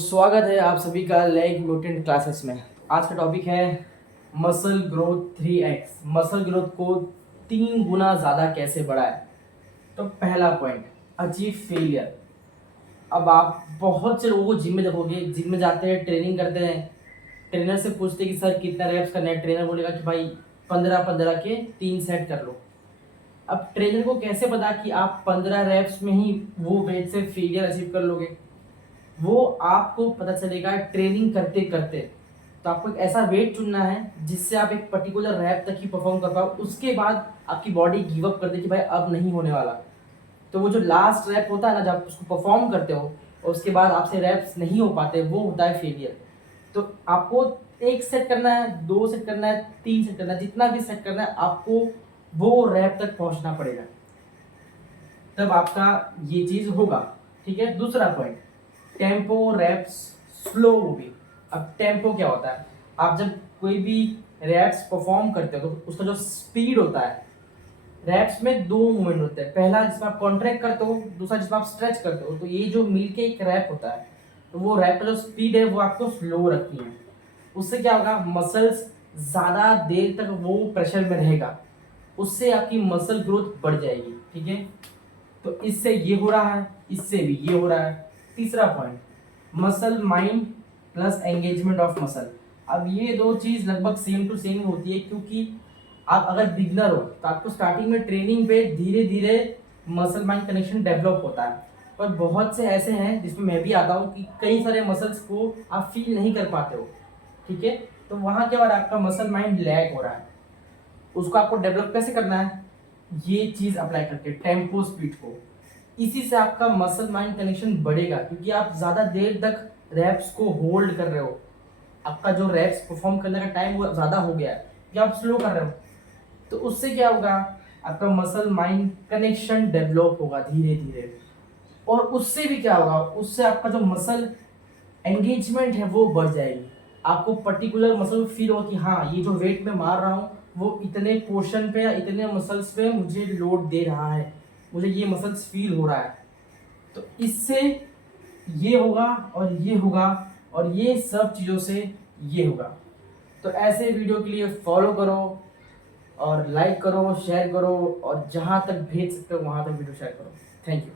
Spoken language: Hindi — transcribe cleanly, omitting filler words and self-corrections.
स्वागत है आप सभी का लेग म्यूटेंट क्लासेस में। आज का टॉपिक है muscle growth 3x। Muscle growth को 3 गुना ज़्यादा कैसे बढ़ाए। तो पहला पॉइंट, अचीव फेलियर। अब आप बहुत से लोगों को जिम में देखोगे, जिम में जाते हैं, ट्रेनिंग करते हैं, ट्रेनर से पूछते हैं कि सर कितना रैप्स करना है। ट्रेनर बोलेगा कि भाई 15-15 के 3 सेट कर लो। अब ट्रेनर को कैसे पता कि आप 15 रैप्स में ही वो वेट से फेलियर अचीव कर लोगे। वो आपको पता चलेगा ट्रेनिंग करते करते। तो आपको एक ऐसा वेट चुनना है जिससे आप एक पर्टिकुलर रैप तक ही परफॉर्म कर पाओ, उसके बाद आपकी बॉडी गिव अप कर दे कि भाई अब नहीं होने वाला। तो वो जो लास्ट रैप होता है ना, जब आप उसको परफॉर्म करते हो और उसके बाद आपसे रैप्स नहीं हो पाते, वो होता है फेलियर। तो आपको 1 सेट करना है, 2 सेट करना है, 3 सेट करना है, जितना भी सेट करना है आपको वो रैप तक पहुंचना पड़ेगा, तब आपका ये चीज होगा। ठीक है। दूसरा point, tempo wraps slow moving. अब टेम्पो क्या होता है, आप जब कोई भी रैप्स परफॉर्म करते हो तो उसका जो स्पीड होता है, रैप्स में 2 मूवमेंट होते हैं। पहला जिसमें आप कॉन्ट्रैक्ट करते हो, दूसरा जिसमें आप स्ट्रेच करते हो। तो ये जो मिलके एक रैप होता है, तो वो रैप का जो स्पीड है वो आपको स्लो रखनी है। उससे क्या होगा, मसल्स ज़्यादा देर तक वो प्रेशर में रहेगा, उससे आपकी मसल ग्रोथ बढ़ जाएगी। ठीक है। तो इससे ये हो रहा है, इससे भी ये हो रहा है। तीसरा point, muscle mind plus engagement of muscle. अब ये दो चीज लगभग सेम टू सेम होती है, क्योंकि आप अगर बिगनर हो तो आपको स्टार्टिंग में ट्रेनिंग पे धीरे धीरे मसल माइंड कनेक्शन डेवलप होता है। पर बहुत से ऐसे हैं जिसमें मैं भी आता हूँ कि कई सारे मसल्स को आप फील नहीं कर पाते हो। ठीक है। तो वहाँ क्या हो रहा है, आपका मसल माइंड लैग हो रहा है। उसको आपको डेवलप कैसे करना है, ये चीज अप्लाई करके टेम्पो स्पीड को। इसी से आपका मसल माइंड कनेक्शन बढ़ेगा, क्योंकि आप ज्यादा देर तक रैप्स को होल्ड कर रहे हो। आपका जो रैप्स परफॉर्म करने का टाइम वो ज्यादा हो गया है या आप स्लो कर रहे हो। तो उससे क्या होगा, आपका मसल माइंड कनेक्शन डेवलप होगा धीरे धीरे। और उससे भी क्या होगा, उससे आपका जो मसल एंगेजमेंट है वो बढ़ जाएगी। आपको पर्टिकुलर मसल फील होगा कि हाँ, ये जो वेट मैं मार रहा हूँ वो इतने पोर्शन पे या इतने मसल्स पे मुझे लोड दे रहा है, मुझे ये मसल्स फील हो रहा है। तो इससे ये होगा और ये होगा, और ये सब चीज़ों से ये होगा। तो ऐसे वीडियो के लिए फॉलो करो और लाइक करो, शेयर करो, और जहाँ तक भेज सकते हो वहाँ तक वीडियो शेयर करो। Thank you.